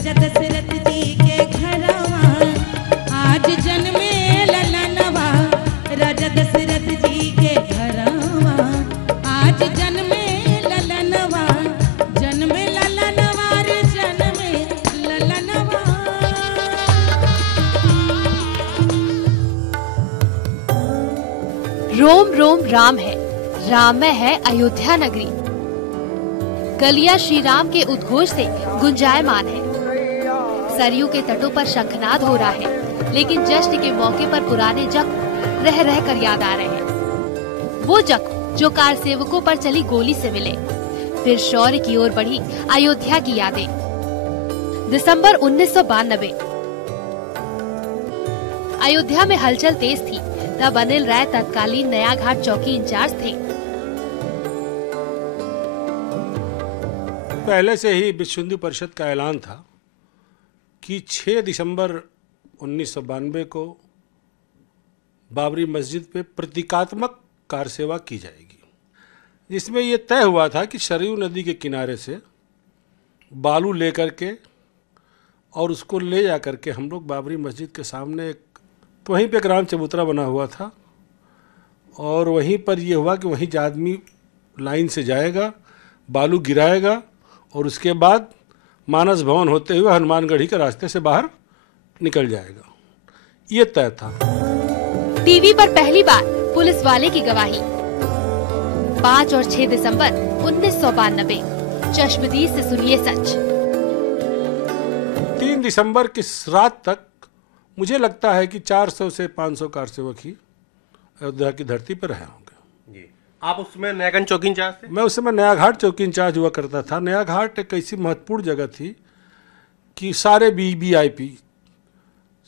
राजा दशरथ जी के घरवा आज जन्मे ललनवा। राजा दशरथ जी के घरवा आज जन्मे ललनवा। जन्मे ललनवा रे जन्मे ललनवा। रोम रोम राम है, राममय है अयोध्या नगरी। गलियां श्री राम के उद्घोष से गुंजायमान है। सरयू के तटों पर शंखनाद हो रहा है, लेकिन जश्न के मौके पर पुराने जख्म रह रह कर याद आ रहे हैं। वो जख्म जो कार सेवकों पर चली गोली से मिले। फिर शौर्य की ओर बढ़ी अयोध्या की यादें। दिसंबर 1992। अयोध्या में हलचल तेज थी। तब अनिल राय तत्कालीन नया घाट चौकी इंचार्ज थे। पहले से ही विश्व हिंदू परिषद का ऐलान था कि 6 दिसंबर 1992 को बाबरी मस्जिद पे प्रतीकात्मक कार सेवा की जाएगी, जिसमें ये तय हुआ था कि सरयू नदी के किनारे से बालू लेकर के और उसको ले जा कर के हम लोग बाबरी मस्जिद के सामने तो वहीं पे एक राम चबूतरा बना हुआ था, और वहीं पर ये हुआ कि वहीं आदमी लाइन से जाएगा, बालू गिराएगा और उसके बाद मानस भवन होते हुए हनुमानगढ़ी के रास्ते से बाहर निकल जाएगा। ये तय था। टीवी पर पहली बार पुलिस वाले की गवाही। 5 और 6 दिसंबर 1992। चश्मदीद से सुनिए सच। 3 दिसंबर की रात तक मुझे लगता है कि 400 से 500 कार सेवक ही अयोध्या की धरती पर रहे होंगे। जी, आप उसमें नयागंज चौकी इंचार्ज थे? मैं उस समय नया घाट चौकी इंचार्ज हुआ करता था। नया घाट एक ऐसी महत्वपूर्ण जगह थी कि सारे VVIP,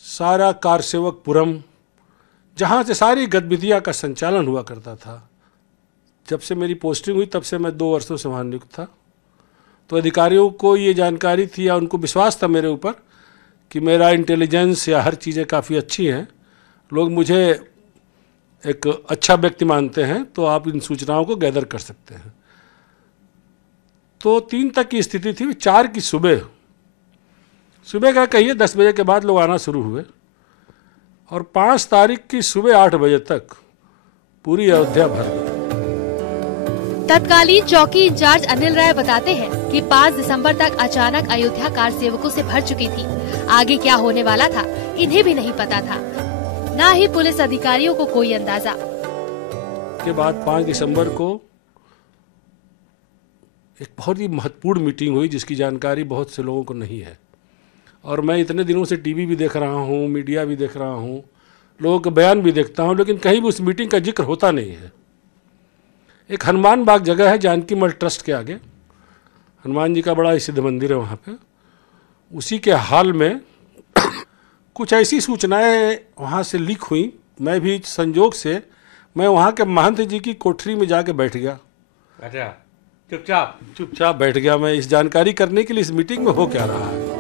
सारा कार सेवक पुरम, जहाँ से सारी गतिविधियाँ का संचालन हुआ करता था। जब से मेरी पोस्टिंग हुई तब से मैं 2 वर्षों से वहाँ नियुक्त था, तो अधिकारियों को ये जानकारी थी या उनको विश्वास था मेरे ऊपर कि मेरा इंटेलिजेंस या हर चीज़ें काफ़ी अच्छी हैं, लोग मुझे एक अच्छा व्यक्ति मानते हैं, तो आप इन सूचनाओं को गैदर कर सकते हैं। तो 3 तक की स्थिति थी। 4 की सुबह का कहिए 10 बजे के बाद लोग आना शुरू हुए, और 5 तारीख की सुबह 8 बजे तक पूरी अयोध्या भर गई। तत्कालीन चौकी इंचार्ज अनिल राय बताते हैं कि 5 दिसंबर तक अचानक अयोध्या कार सेवकों से भर चुकी थी। आगे क्या होने वाला था इन्हें भी नहीं पता था, ना ही पुलिस अधिकारियों को कोई अंदाजा। के बाद 5 दिसंबर को एक बहुत ही महत्वपूर्ण मीटिंग हुई, जिसकी जानकारी बहुत से लोगों को नहीं है, और मैं इतने दिनों से टीवी भी देख रहा हूँ, मीडिया भी देख रहा हूँ, लोगों के बयान भी देखता हूँ, लेकिन कहीं भी उस मीटिंग का जिक्र होता नहीं है। एक हनुमान बाग जगह है जानकी मठ ट्रस्ट के आगे, हनुमान जी का बड़ा सिद्ध मंदिर है वहाँ पे। उसी के हाल में कुछ ऐसी सूचनाएं वहाँ से लीक हुई। मैं भी संजोग से मैं वहाँ के महंत जी की कोठरी में जाके बैठ गया। अच्छा, चुपचाप बैठ गया मैं इस जानकारी करने के लिए इस मीटिंग में हो क्या रहा है।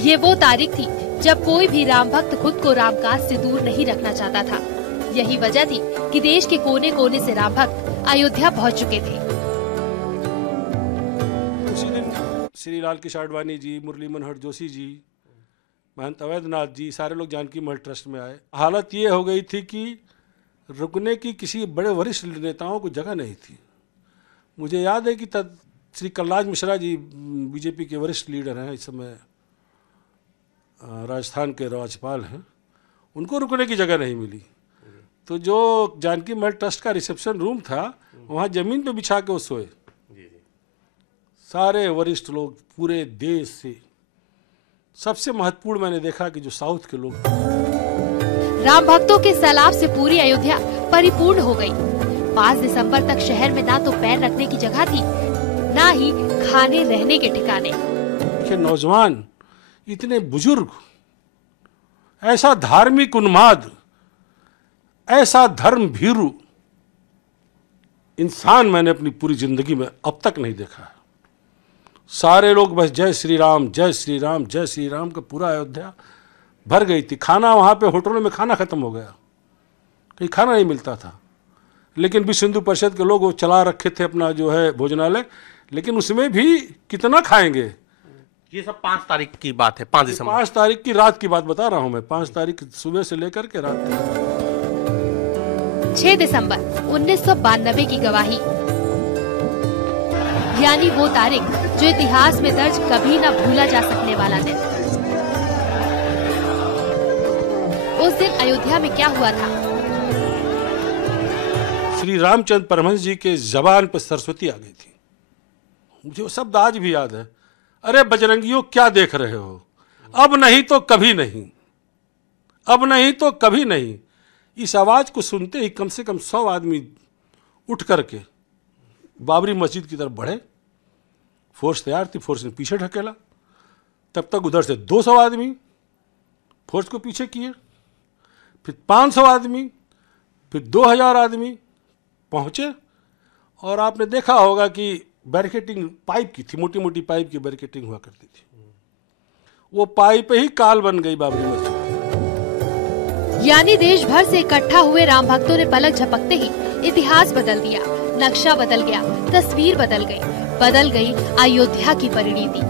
ये वो तारीख थी जब कोई भी राम भक्त खुद को रामकाज से दूर नहीं रखना चाहता था। यही वजह थी कि देश के कोने कोने से राम भक्त अयोध्या पहुंच चुके थे। उसी दिन श्री लाल किश आडवाणी जी, मुरली मनोहर जोशी जी, महंत अवैधनाथ जी, सारे लोग जानकी मठ ट्रस्ट में आए। हालत ये हो गई थी कि रुकने की किसी बड़े वरिष्ठ नेताओं को जगह नहीं थी। मुझे याद है कि तब श्री कलराज मिश्रा जी बीजेपी के वरिष्ठ लीडर हैं, इस समय राजस्थान के राज्यपाल हैं, उनको रुकने की जगह नहीं मिली। तो जो जानकी मठ ट्रस्ट का रिसेप्शन रूम था, वहाँ ज़मीन पे बिछा के वो सोए। सारे वरिष्ठ लोग पूरे देश से। सबसे महत्वपूर्ण मैंने देखा कि जो साउथ के लोग, राम भक्तों के सैलाब से पूरी अयोध्या परिपूर्ण हो गई। 5 दिसंबर तक शहर में ना तो पैर रखने की जगह थी, ना ही खाने रहने के ठिकाने। नौजवान, इतने बुजुर्ग, ऐसा धार्मिक उन्माद, ऐसा धर्म भीरु इंसान मैंने अपनी पूरी जिंदगी में अब तक नहीं देखा है। सारे लोग बस जय श्री राम, जय श्री राम, जय श्री राम का पूरा अयोध्या भर गई थी। खाना वहाँ पे होटलों में खाना खत्म हो गया, कहीं खाना नहीं मिलता था। लेकिन विश्व हिंदू परिषद के लोग वो चला रखे थे अपना जो है भोजनालय, लेकिन उसमें भी कितना खाएंगे, ये सब 5 तारीख की बात है, 5 दिसंबर। 5 तारीख की रात की बात बता रहा हूँ मैं, 5 तारीख सुबह से लेकर के रात तक। 6 दिसंबर 1992 की गवाही, यानी वो तारीख जो इतिहास में दर्ज कभी न भूला जा सकने वाला दिन। उस दिन अयोध्या में क्या हुआ था? श्री रामचंद्र परमहंस जी के जबान पर सरस्वती आ गई थी। मुझे वो शब्द आज भी याद है, अरे बजरंगियों क्या देख रहे हो, अब नहीं तो कभी नहीं, अब नहीं तो कभी नहीं। इस आवाज को सुनते ही कम से कम 100 आदमी उठ करके बाबरी मस्जिद की तरफ बढ़े। फोर्स तैयार थी, फोर्स ने पीछे ढकेला। तब तक उधर से 200 आदमी फोर्स को पीछे किए, फिर 500 आदमी, फिर 2000 आदमी पहुंचे। और आपने देखा होगा कि बैरिकेटिंग पाइप की थी, मोटी मोटी पाइप की बैरिकेटिंग हुआ करती थी। वो पाइप ही काल बन गई बाबरी मस्जिद। यानी देश भर से इकट्ठा हुए राम भक्तों ने पलक झपकते ही इतिहास बदल दिया, नक्शा बदल गया, तस्वीर बदल गई अयोध्या की परिणति।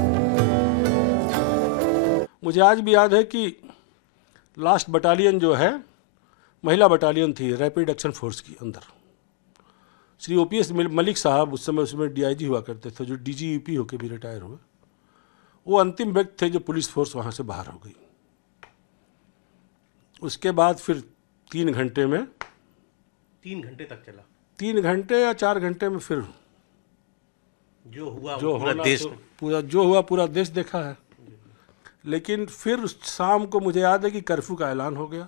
मुझे आज भी याद है कि लास्ट बटालियन जो है महिला बटालियन थी, रैपिड एक्शन फोर्स की अंदर। श्री OPS मलिक साहब उस समय उसमें DIG हुआ करते थे, जो DGUP होके भी रिटायर हुए। वो अंतिम व्यक्ति थे जो पुलिस फोर्स वहाँ से बाहर हो गई। उसके बाद फिर 3 घंटे में, 3 घंटे तक चला, 3 घंटे या 4 घंटे में फिर जो हुआ जो पूरा होना देश तो पूरा जो हुआ पूरा देश देखा है। लेकिन फिर शाम को मुझे याद है कि कर्फ्यू का ऐलान हो गया।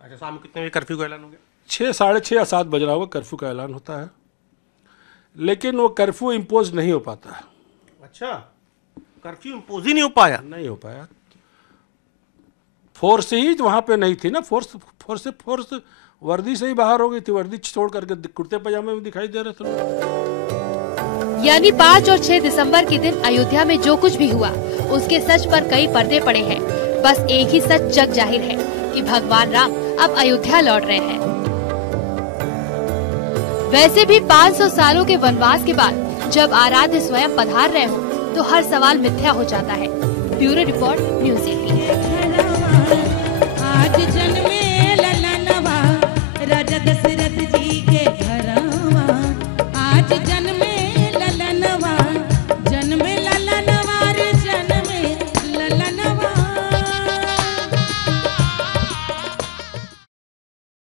अच्छा, शाम कितने बजे कर्फ्यू का ऐलान हो गया? 6, साढ़े 6 या 7 बज रहा होगा, कर्फ्यू का ऐलान होता है। लेकिन वो कर्फ्यू इम्पोज नहीं हो पाता है। अच्छा, कर्फ्यू इम्पोज ही नहीं हो पाया? नहीं हो पाया। फोर्स ही वहां पे नहीं थी ना, फोर्स वर्दी से ही बाहर हो गई थी। वर्दी छोड़ करके कुर्ते पजामे में दिखाई दे रहे थे। यानी 5 और 6 दिसंबर के दिन अयोध्या में जो कुछ भी हुआ उसके सच पर कई पर्दे पड़े हैं। बस एक ही सच जग जाहिर है कि भगवान राम अब अयोध्या लौट रहे हैं। वैसे भी 500 सालों के वनवास के बाद जब आराध्य स्वयं पधार रहे हो तो हर सवाल मिथ्या हो जाता है। Bureau report, news 18। आज जन्मे ललनवा राजा दशरथ